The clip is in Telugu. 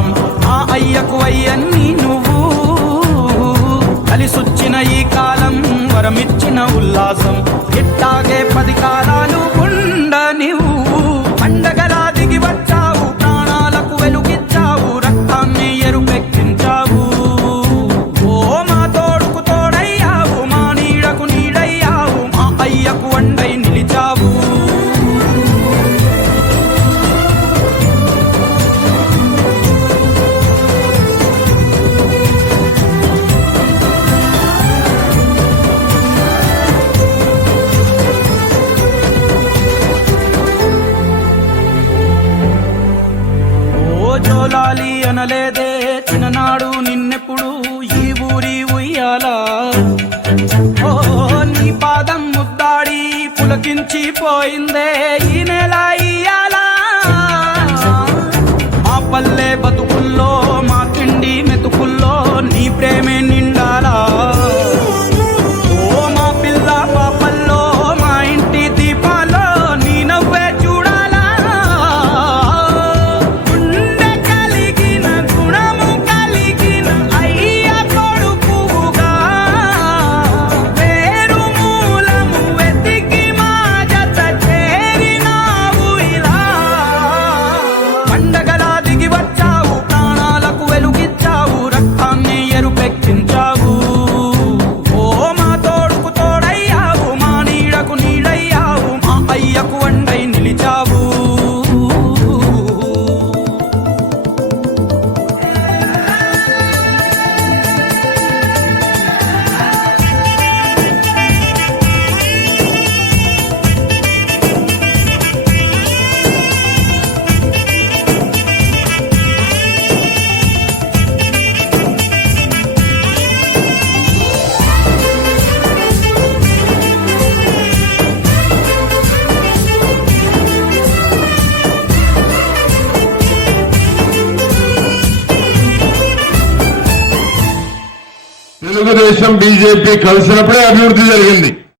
బంగారం మా అయ్యకు అయ్యన్ని నువ్వు. కలిసొచ్చిన ఈ కాలం వరమిచ్చిన ఉల్లాసం. అనలేదే చిన్ననాడు నిన్నెప్పుడు ఈ ఊరి ఉయ్యాలా. ఓ నీ పాదం ముద్దాడి పులకించి పోయిందే ఈ నెల. తెలుగుదేశం బీజేపీ కలిసినప్పుడే అభివృద్ధి జరిగింది.